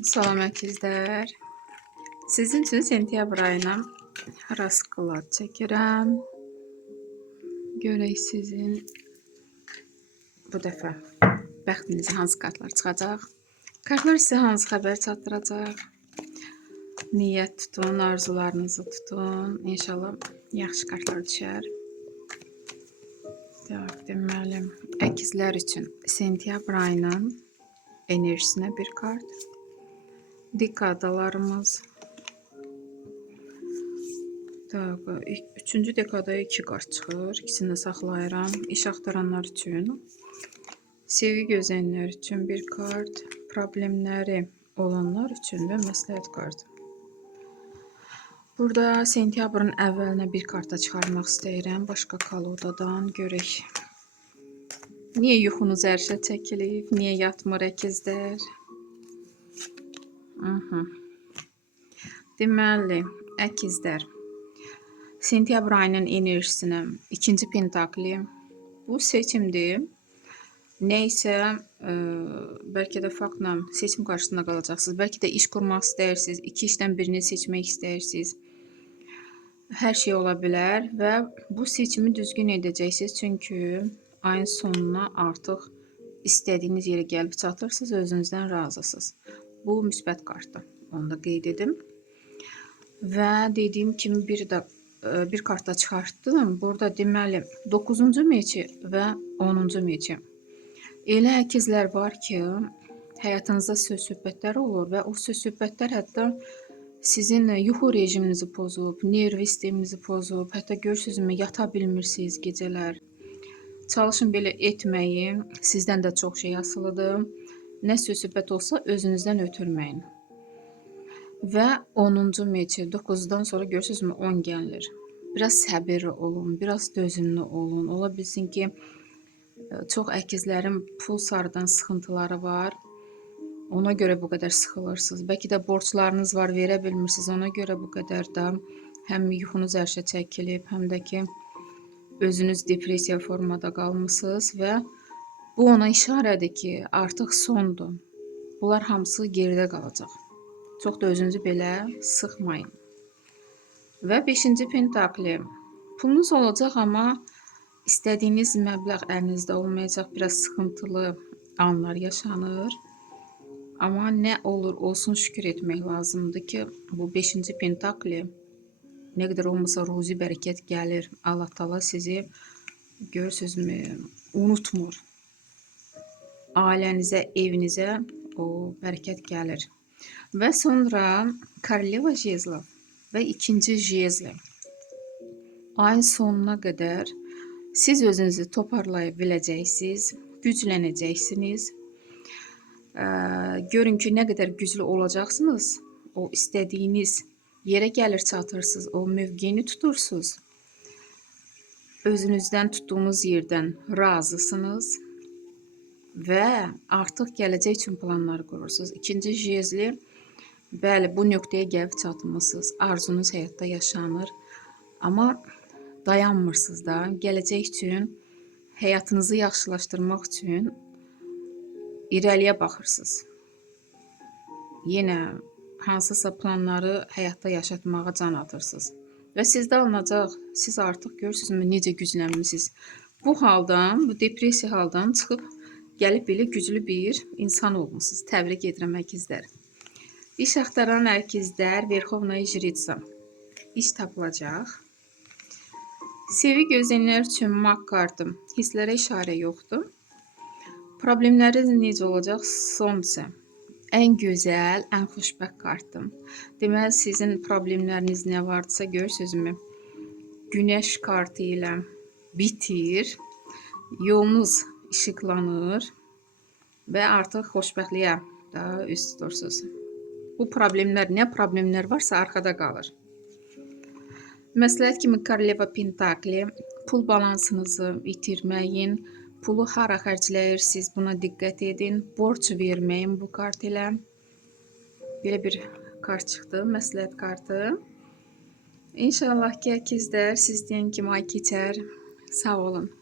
Salam əkizlər. Sizin üçün sentyabr ayına rasklad çəkirəm. Görək sizin bu dəfə bəxtinizə hansı kartlar çıxacaq. Kartlar sizə hansı xəbər çatdıracaq. Niyyət tutun, arzularınızı tutun. İnşallah yaxşı kartlar düşər. Deməli, əkizlər üçün sentyabr ayının enerjisinə bir kart. Dekadalarımız. Üçüncü dekadaya 2 kart çıxır. İkisini də saxlayıram. İş axtaranlar üçün. Sevgi gözləyənlər üçün bir kart. Problemləri olanlar üçün də məsləhət kartı. Burada sentyabrın əvvəlinə bir karta çıxarmaq istəyirəm. Başqa kolodadan görək. Niyə yuxunuz ərşə çəkilib? Niyə yatmır əkizlər? Deməli, əkizlər. Sentyabr ayının enerjisinə ikinci pentakli. Bu seçimdir. Nəysə, bəlkə də faktla seçim qarşısında qalacaqsınız. Bəlkə də iş qurmaq istəyirsiniz. İki işdən birini seçmək istəyirsiniz. Hər şey ola bilər və bu seçimi düzgün edəcəksiniz. Çünki ayın sonuna artıq istədiyiniz yerə gəlib çatırsınız, özünüzdən razısınız. Bu müsbət kartdır. Onu da qeyd edim. Və dediyim kimi bir kartda çıxartdım. Burada deməli 9-cu meçi və 10-cu meçi. Elə əkizlər var ki, həyatınızda söz-söhbətlər olur və o söz-söhbətlər hətta sizin yuxu rejiminizi pozub, nervi sisteminizi pozub, hətta görürsünüzmü, yata bilmirsiniz gecələr. Çalışın belə etməyin, sizdən də çox şey asılıdır. Nə söz-söhbət olsa özünüzdən ötürməyin. Və 10-cu meçi, 9-dan sonra görürsünüzmü 10 gəlir. Biraz səbirli olun, biraz dözümlü olun. Ola bilsin ki, çox əkizlərin pul sarıdan sıxıntıları var. Ona görə bu qədər sıxılırsınız. Bəlkə də borclarınız var, verə bilmirsiniz. Ona görə bu qədər də həm yuxunuz ərşə çəkilib, həm də ki, özünüz depressiya formada qalmısınız və bu ona işarədir ki, artıq sondur. Bunlar hamısı geridə qalacaq. Çox da özünüzü belə sıxmayın. Və 5-ci pentakli. Pulunuz olacaq, amma istədiyiniz məbləğ əlinizdə olmayacaq. Biraz sıxıntılı anlar yaşanır. Amma nə olur olsun şükür etmək lazımdır ki, bu 5-ci pentakli nə qədər olmasa ruzi bərəkət gəlir. Allah Taala sizi görürsünüzmü unutmur. Ailənizə, evinizə o bərəkət gəlir. Və sonra Koroleva jezlov və ikinci jezl. Ayın sonuna qədər siz özünüzü toparlaya biləcəksiniz, güclənəcəksiniz. Görün ki, nə qədər güclü olacaqsınız, o istədiyiniz yerə gəlir çatırsınız, o mövqeyini tutursunuz. Özünüzdən tutduğunuz yerdən razısınız və artıq gələcək üçün planlar qurursunuz. İkinci jezli, bəli, bu nöqtəyə gəlib çatmışsınız, arzunuz həyatda yaşanır, amma dayanmırsınız da, gələcək üçün, həyatınızı yaxşılaşdırmaq üçün irəliyə baxırsınız. Yenə hansısa planları həyatda yaşatmağa can atırsınız. Və sizdə alınacaq, siz artıq görürsünüzmü necə güclənmişsiniz. Bu haldan, bu depressiya haldan çıxıb gəlib belə güclü bir insan olmuşsunuz. Təbrik edirəm əkizlər. İş axtaran əkizlər, Verxovnaya Jritsa. İş tapılacaq. Sevgi gözləyənlər üçün mak kartı. Hisslərə işarə yoxdur. Problemləriniz necə olacaq? Sonsa. Ən gözəl, ən xoşbəxt kartım. Deməli, sizin problemləriniz nə varsa görürsünüzmü? Günəş kartı ilə bitir. Yolunuz işıqlanır və artıq xoşbəxtliyə da üst tutursunuz. Bu problemlər, nə problemlər varsa arxada qalır. Məsləhət kimi Koroleva pentakli, pul balansınızı itirməyin, pulu hara xərcləyirsiniz, buna diqqət edin, borc verməyin bu kart ilə. Belə bir kart çıxdı, məsləhət kartı. İnşallah ki, əkizlər siz deyən kimi ay keçər. Sağ olun.